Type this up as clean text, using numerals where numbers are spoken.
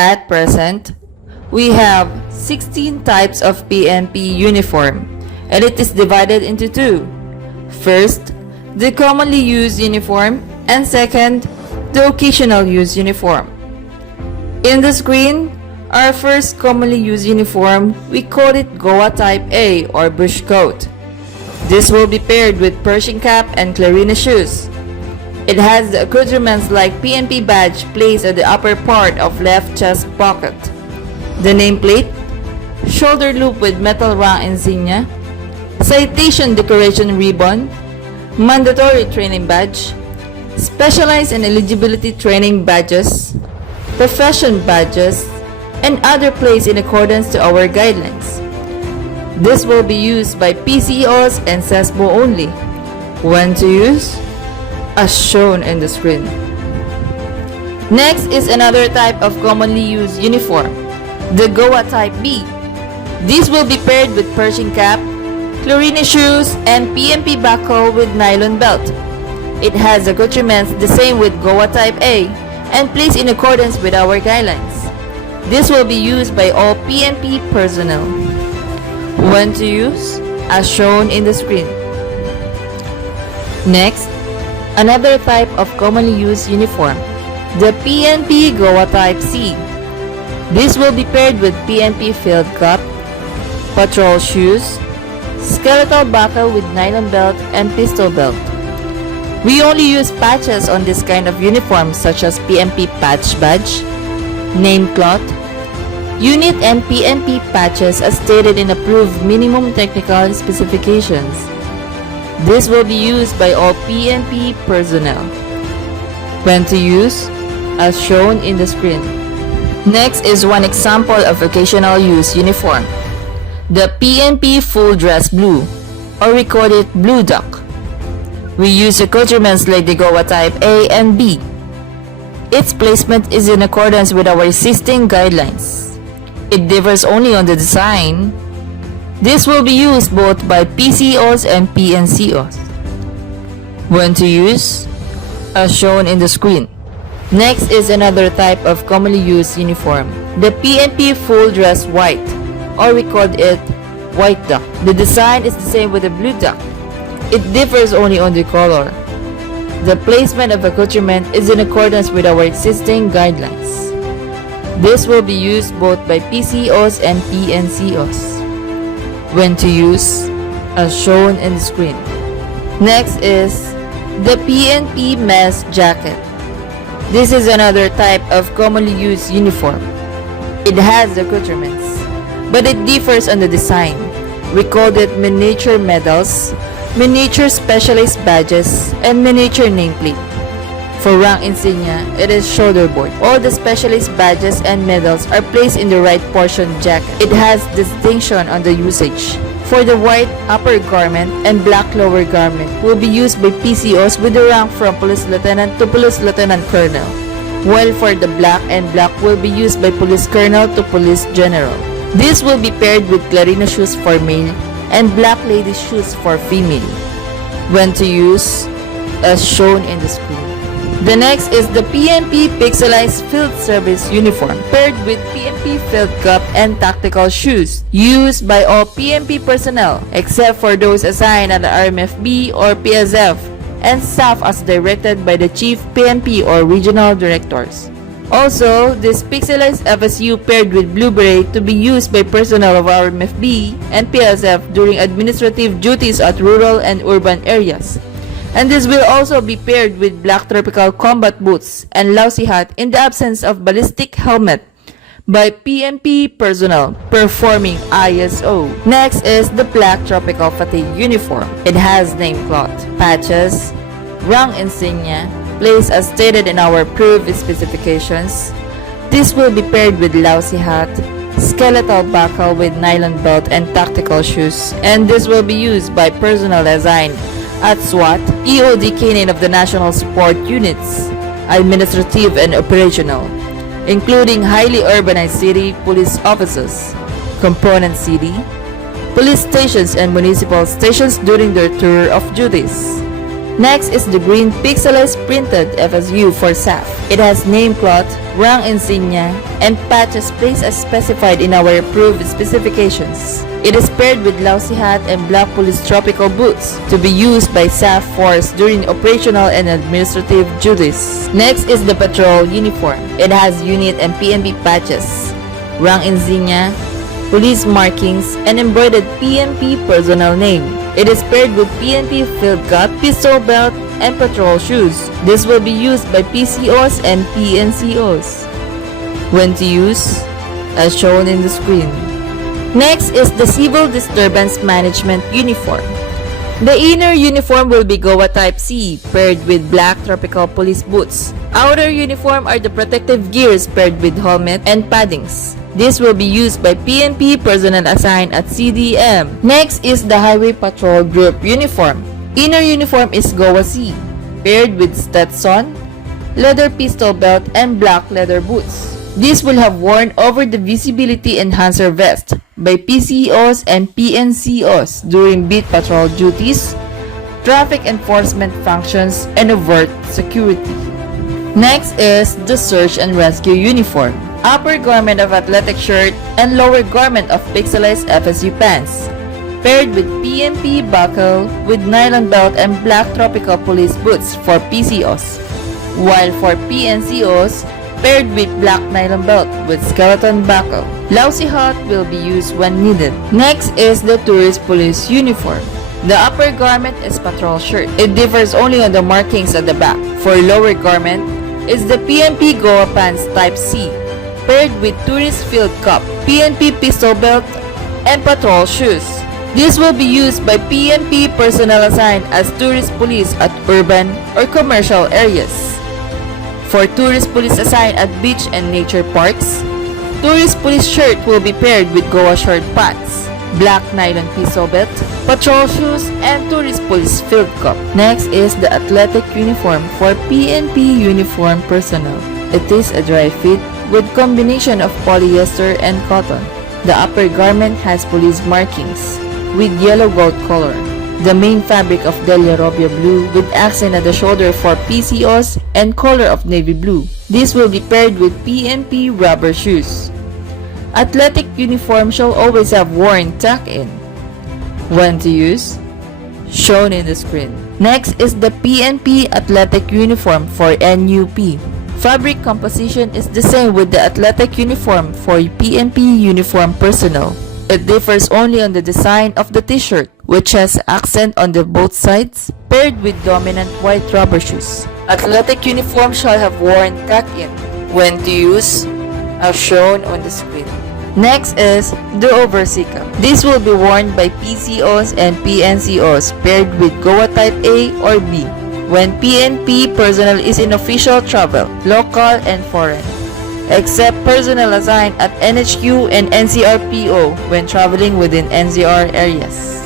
At present, we have 16 types of PNP uniform, and it is divided into two. First, the commonly used uniform, and second, the occasional use uniform. In the screen, our first commonly used uniform, we call it Goa Type A or bush coat. This will be paired with Pershing cap and Clarina shoes. It has the accoutrements like PNP badge placed at the upper part of left chest pocket, the nameplate, shoulder loop with metal rank insignia, citation decoration ribbon, mandatory training badge, specialized and eligibility training badges, profession badges, and other placed in accordance to our guidelines. This will be used by PCOs and CESBO only. When to use? As shown in the screen. Next is another type of commonly used uniform, the Goa Type B. This will be paired with Pershing cap, Clarina shoes, and PNP buckle with nylon belt. It has accoutrements the same with Goa Type A and placed in accordance with our guidelines. This will be used by all PNP personnel. When to use? As shown in the screen. Next, another type of commonly used uniform, the PNP Goa Type C. This will be paired with PNP field cap, patrol shoes, skeletal buckle with nylon belt, and pistol belt. We only use patches on this kind of uniform such as PNP patch badge, name cloth, unit and PNP patches as stated in approved minimum technical specifications. This will be used by all PNP personnel. When to use? As shown in the screen. Next is one example of occasional use uniform, the PNP full dress blue, or we call it blue duck. We use accoutrements like the Goa Type A and B. Its placement is in accordance with our existing guidelines. It differs only on the design. This will be used both by PCOs and PNCOs. When to use? As shown in the screen. Next is another type of commonly used uniform, the PNP full dress white, or we called it white duck. The design is the same with the blue duck. It differs only on the color. The placement of accoutrement is in accordance with our existing guidelines. This will be used both by PCOs and PNCOs. When to use? As shown in the screen. Next is the PNP mess jacket. This is another type of commonly used uniform. It has accoutrements, but it differs on the design. We called it miniature medals, miniature specialist badges, and miniature nameplate. For rank insignia, it is shoulder board. All the specialist badges and medals are placed in the right portion jacket. It has distinction on the usage. For the white upper garment and black lower garment will be used by PCOs with the rank from police lieutenant to police lieutenant colonel, while for the black and black will be used by police colonel to police general. This will be paired with Clarina shoes for male and black ladies shoes for female. When to use? As shown in the screen. The next is the PNP Pixelized Field Service Uniform, paired with PNP Field Cap and tactical shoes, used by all PNP personnel, except for those assigned at the RMFB or PSF, and staff as directed by the Chief PNP or Regional Directors. Also, this Pixelized FSU paired with Blue Beret to be used by personnel of RMFB and PSF during administrative duties at rural and urban areas. And this will also be paired with black tropical combat boots and lousy hat in the absence of ballistic helmet by PNP personnel performing ISO. Next is the black tropical fatigue uniform. It has name cloth, patches, rank insignia, placed as stated in our approved specifications. This will be paired with lousy hat, skeletal buckle with nylon belt and tactical shoes, and this will be used by personnel assigned at SWAT, EOD Canine of the National Support Units, administrative and operational, including highly urbanized city police officers, component city, police stations and municipal stations during their tour of duties. Next is the green pixelized printed FSU for SAF. It has name cloth, rank insignia, and patches placed as specified in our approved specifications. It is paired with lousy hat and black police tropical boots to be used by SAF force during operational and administrative duties. Next is the patrol uniform. It has unit and PNP patches, rank insignia, police markings, and embroidered PNP personnel name. It is paired with PNP field cap, pistol belt, and patrol shoes. This will be used by PCOs and PNCOs. When to use, as shown in the screen. Next is the Civil Disturbance Management Uniform. The inner uniform will be GOA Type C, paired with black tropical police boots. Outer uniform are the protective gears paired with helmet and paddings. This will be used by PNP personnel assigned at CDM. Next is the Highway Patrol Group Uniform. Inner uniform is GOA C, paired with Stetson, leather pistol belt, and black leather boots. This will have worn over the visibility enhancer vest by PCOs and PNCOs during beat patrol duties, traffic enforcement functions, and overt security. Next is the Search and Rescue Uniform. Upper garment of athletic shirt and lower garment of pixelized FSU pants, paired with PNP buckle with nylon belt and black tropical police boots for PCOs, while for PNCOs, paired with black nylon belt with skeleton buckle. Lousy hat will be used when needed. Next is the Tourist Police Uniform. The upper garment is patrol shirt. It differs only on the markings at the back. For lower garment is the PNP GOA pants Type C, paired with tourist field cap, PNP pistol belt, and patrol shoes. This will be used by PNP personnel assigned as tourist police at urban or commercial areas. For tourist police assigned at beach and nature parks, tourist police shirt will be paired with GOA short pants, black nylon pistol belt, patrol shoes, and tourist police field cap. Next is the athletic uniform for PNP uniform personnel. It is a dry fit with combination of polyester and cotton. The upper garment has police markings with yellow gold color. The main fabric of Delia Robia blue with accent at the shoulder for PCOs and color of navy blue. This will be paired with PNP rubber shoes. Athletic uniform shall always have worn tuck-in. When to use? Shown in the screen. Next is the PNP athletic uniform for NUP. Fabric composition is the same with the athletic uniform for PNP uniform personnel. It differs only on the design of the t-shirt, which has accent on the both sides, paired with dominant white rubber shoes. Athletic uniform shall have worn tuck-in. When to use? As shown on the screen. Next is the oversea cap. This will be worn by PCOs and PNCOs paired with GOA Type A or B when PNP personnel is in official travel, local and foreign, except personnel assigned at NHQ and NCRPO when traveling within NCR areas.